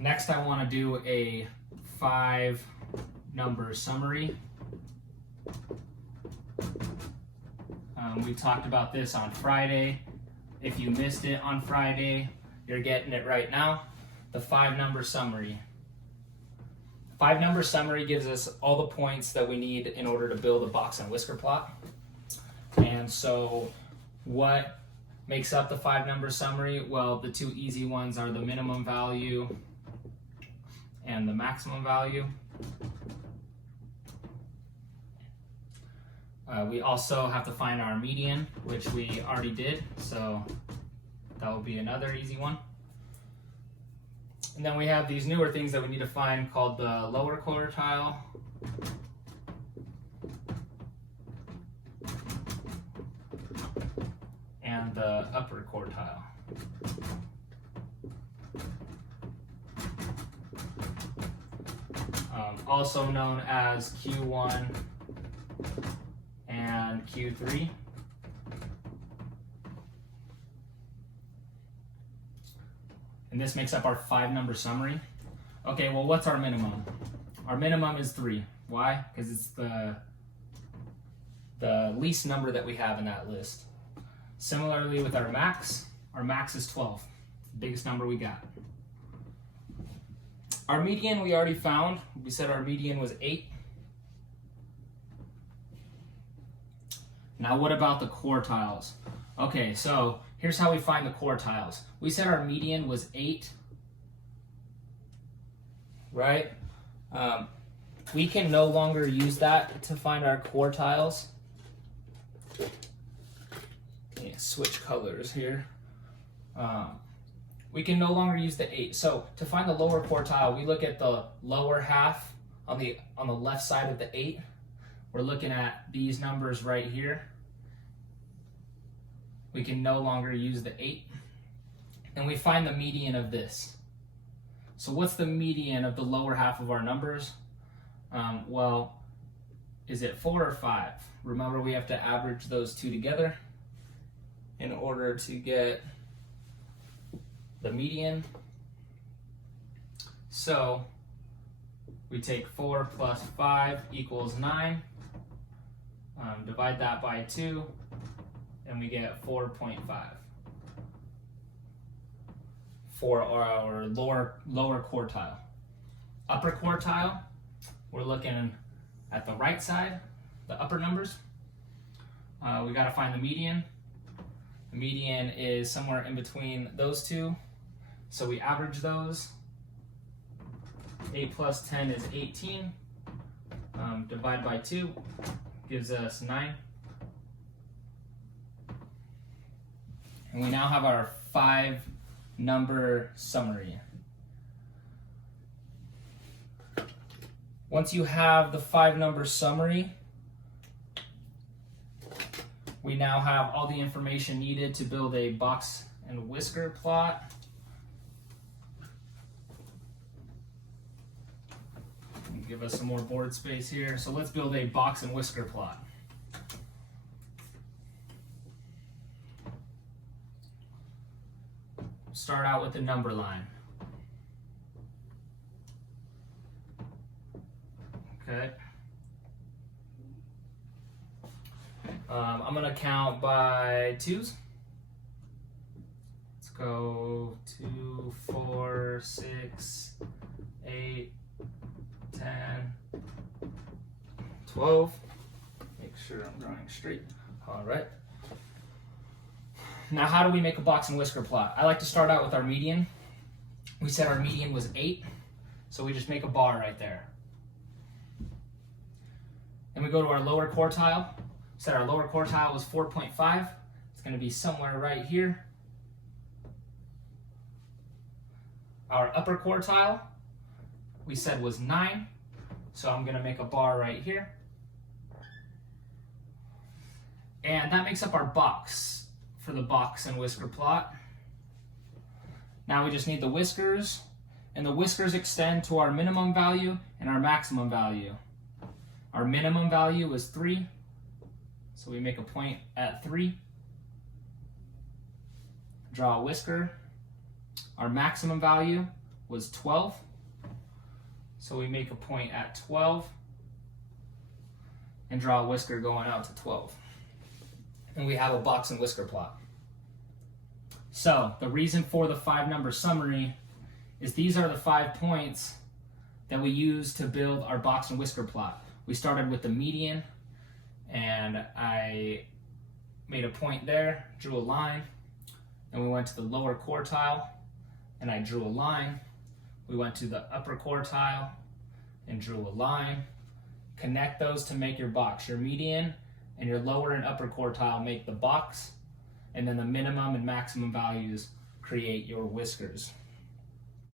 Next, I want to do a 5-number summary. We talked about this on Friday. If you missed it on Friday, you're getting it right now. The 5-number summary. 5-number summary gives us all the points that we need in order to build a box and whisker plot. And so what makes up the 5-number summary? Well, the two easy ones are the minimum value and the maximum value. We also have to find our median, which we already did, so that will be another easy one. And then we have these newer things that we need to find called the lower quartile and the upper quartile. Also known as Q1 and Q3. And this makes up our 5-number summary. Okay, well, what's our minimum? Our minimum is 3. Why? Because it's the least number that we have in that list. Similarly with our max is 12, the biggest number we got. Our median we already found. We said our median was 8. Now what about the quartiles? Okay, so here's how we find the quartiles. We said our median was 8, right? We can no longer use that to find our quartiles. Yeah, switch colors here. We can no longer use the 8. So to find the lower quartile, we look at the lower half on the left side of the 8. We're looking at these numbers right here. We can no longer use the 8. And we find the median of this. So what's the median of the lower half of our numbers? Well, is it 4 or 5? Remember, we have to average those two together in order to get the median. So we take 4 plus 5 equals 9. Divide that by 2, and we get 4.5 for our lower quartile. Upper quartile, we're looking at the right side, the upper numbers. We got to find the median. The median is somewhere in between those two, so we average those. 8 plus 10 is 18. Divide by 2 gives us 9. And we now have our 5-number summary. Once you have the 5-number summary, we now have all the information needed to build a box and whisker plot. Give us some more board space here. So let's build a box and whisker plot. Start out with the number line. Okay. I'm going to count by 2s. Let's go 2, 4, 6, 8, 10, 12. Make sure I'm drawing straight. All right. Now, how do we make a box and whisker plot? I like to start out with our median. We said our median was 8, so we just make a bar right there. Then we go to our lower quartile. We said our lower quartile was 4.5. It's going to be somewhere right here. Our upper quartile, we said was 9. So I'm going to make a bar right here. And that makes up our box for the box and whisker plot. Now we just need the whiskers, and the whiskers extend to our minimum value and our maximum value. Our minimum value was 3, so we make a point at 3. Draw a whisker. Our maximum value was 12. So we make a point at 12 and draw a whisker going out to 12. And we have a box and whisker plot. So the reason for the 5-number summary is these are the 5 points that we use to build our box and whisker plot. We started with the median, and I made a point there, drew a line, and we went to the lower quartile, and I drew a line. We went to the upper quartile and drew a line. Connect those to make your box. Your median and your lower and upper quartile make the box, and then the minimum and maximum values create your whiskers.